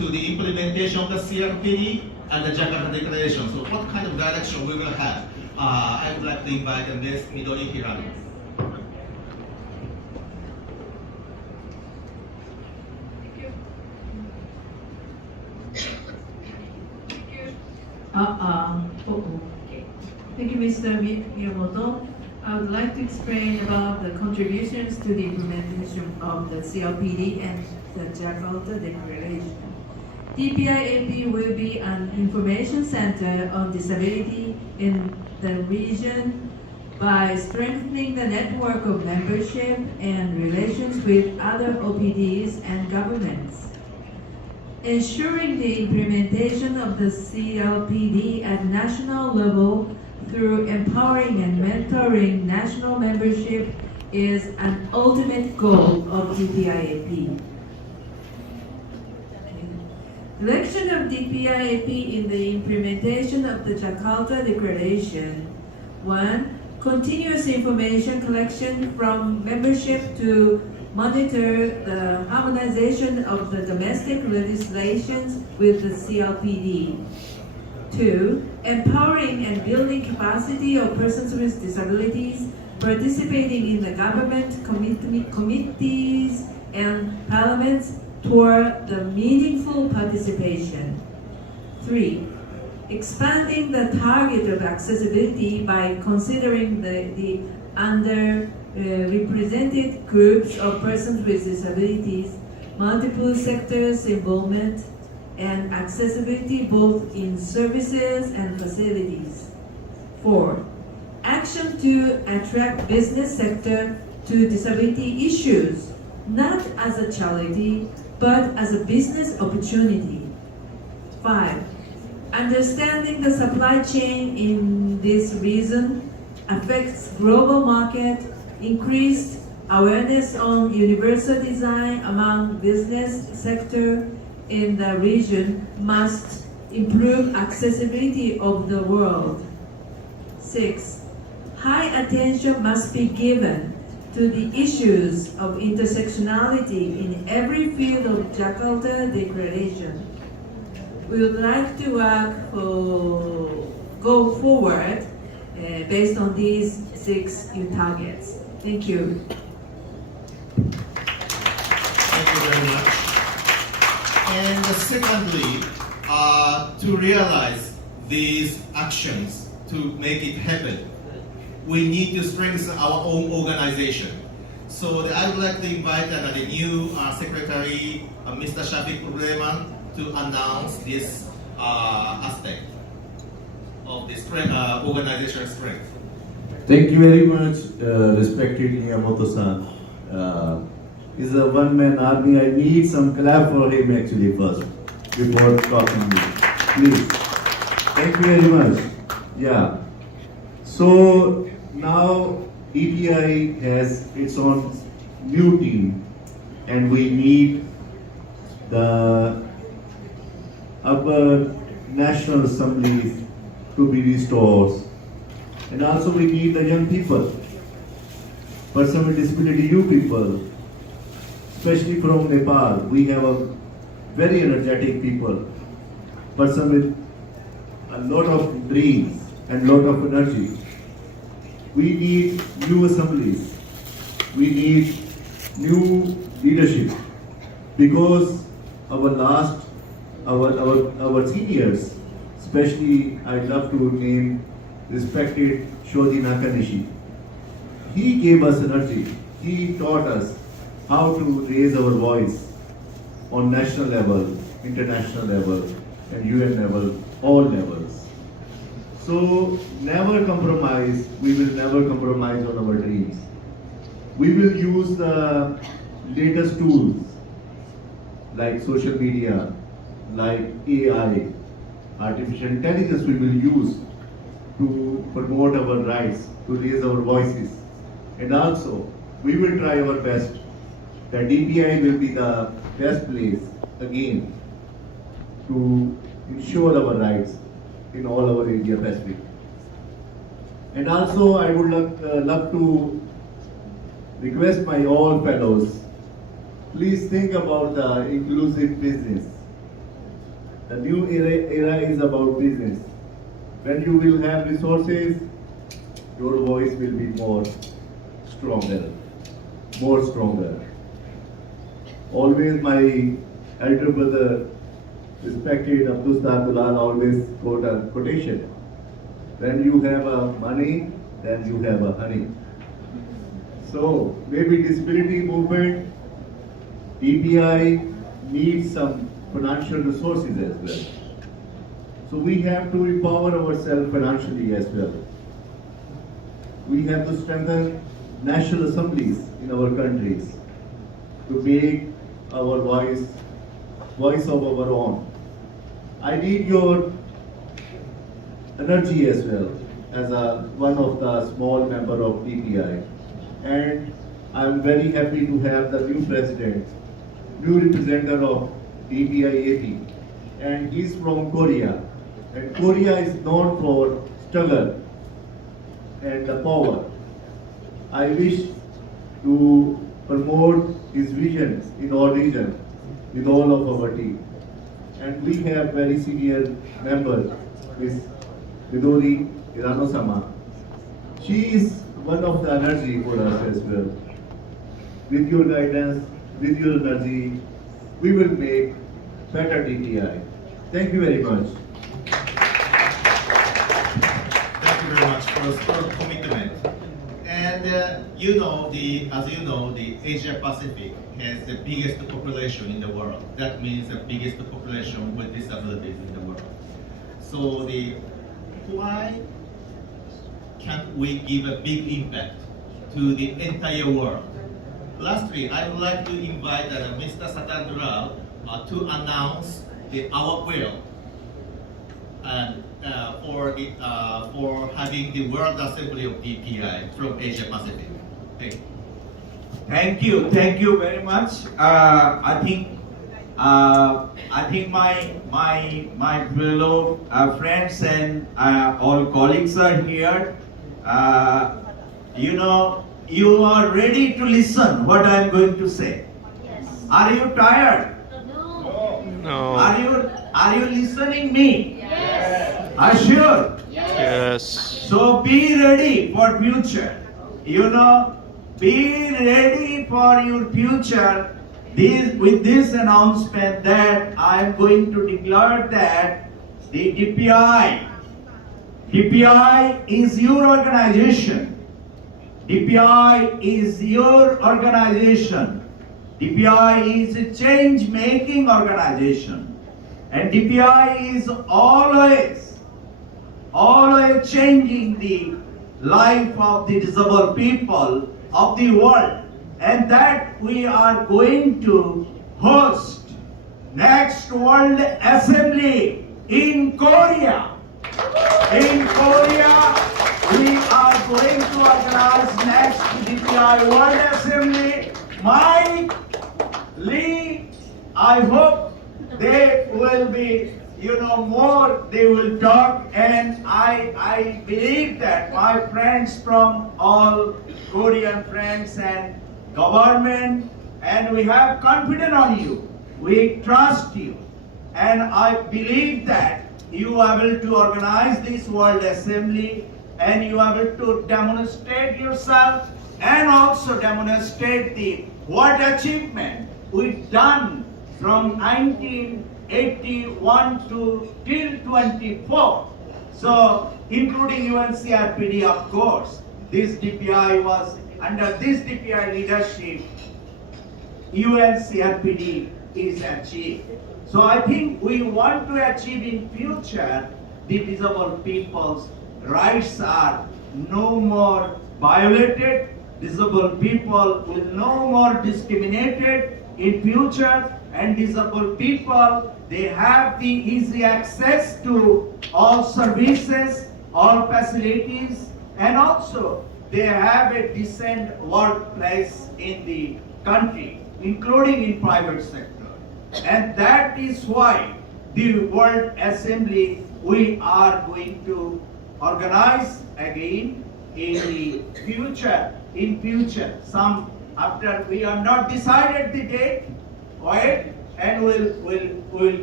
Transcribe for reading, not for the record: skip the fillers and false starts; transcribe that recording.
to the implementation of the CRPD and the Jakarta Declaration. So what kind of direction we will have? I would like to invite Ms. Midori Hirano. Thank you, Mr. Miyamoto. I would like to explain about the contributions to the implementation of the CLPD and the Jakarta Declaration. DPI will be an information center on disability in the region by strengthening the network of membership and relations with other OPDs and governments. Ensuring the implementation of the CLPD at national level through empowering and mentoring national membership is an ultimate goal of DPI-AP. Direction of DPI-AP in the implementation of the Jakarta Declaration. 1. Continuous information collection from membership to monitor the harmonization of the domestic legislations with the CLPD. 2. Empowering and building capacity of persons with disabilities, participating in the government committees and parliaments toward the meaningful participation. 3. Expanding the target of accessibility by considering the underrepresented groups of persons with disabilities, multiple sectors involvement, and accessibility both in services and facilities. 4. Action to attract business sector to disability issues, not as a charity, but as a business opportunity. 5. Understanding the supply chain in this region affects global market, increased awareness on universal design among business sector in the region must improve accessibility of the world. 6. High attention must be given to the issues of intersectionality in every field of Jakarta Declaration. We would like to go forward based on these 6 new targets. Thank you. Thank you very much. And secondly, to realize these actions, to make it happen, we need to strengthen our own organization. So I would like to invite the new Secretary, Mr. Shafiq Urleman, to announce this aspect of the organizational strength. Thank you very much, respected Miyamoto-san. He's a one-man army. I need some clap for him actually first, before talking to you. Please. Thank you very much. Yeah. So now DPI has its own new team, and we need the upper national assemblies to be restored. And also we need the young people, person with disability, you people, especially from Nepal. We have a very energetic people, person with a lot of dreams and lot of energy. We need new assemblies. We need new leadership, because our seniors, especially I'd love to name respected Shoji Nakanishi. He gave us energy. He taught us how to raise our voice on national level, international level, and UN level, all levels. So never compromise. We will never compromise on our dreams. We will use the latest tools like social media, like AI, artificial intelligence we will use to promote our rights, to raise our voices. And also, we will try our best that DPI will be the best place again to ensure our rights in all our Asia Pacific. And also, I would love to request my all fellows, please think about the inclusive business. The new era is about business. When you will have resources, your voice will be more stronger. Always my elder brother, respected Dulal, always quote a quotation. When you have a money, then you have a honey. So maybe disability movement, DPI needs some financial resources as well. So we have to empower ourselves financially as well. We have to strengthen national assemblies in our countries to make our voice of our own. I need your energy as well as one of the small member of DPI. And I'm very happy to have the new president, new representative of DPI AP, and he's from Korea. And Korea is known for struggle and the power. I wish to promote his visions in our region with all of our team. And we have very senior member, Ms. Midori Hirano-sama. She is one of the energy for us as well. With your guidance, with your energy, we will make better DPI. Thank you very much. Thank you very much for your strong commitment. And as you know, the Asia Pacific has the biggest population in the world. That means the biggest population with disabilities in the world. So why can't we give a big impact to the entire world? Lastly, I would like to invite Mr. Dulal to announce our will and for having the World Assembly of DPI from Asia Pacific. Thank you. Thank you very much. I think my fellow friends and all colleagues are here. You are ready to listen what I am going to say. Yes. Are you tired? No. Are you listening me? Yes. Are sure? Yes. So be ready for future. Be ready for your future. With this announcement that I am going to declare that the DPI is your organization. DPI is your organization. DPI is a change-making organization. And DPI is always changing the life of the disabled people of the world. And that we are going to host next World Assembly in Korea. In Korea, we are going to organize next DPI World Assembly. I hope they will be, more they will talk, and I believe that my friends from all Korean friends and government, and we have confidence on you. We trust you, and I believe that you are able to organize this World Assembly, and you are able to demonstrate yourself, and also demonstrate what achievement we've done from 1981 to till 24. So, including UNCRPD, of course, this DPI was under this DPI leadership. UNCRPD is achieved. So I think we want to achieve in future the disabled people's rights are no more violated. Disabled people will no more discriminated in future, and disabled people, they have the easy access to all services, all facilities, and also they have a decent workplace in the country, including in private sector. And that is why the World Assembly we are going to organize again in the future. Some after we are not decided the date, wait, and we'll tell you.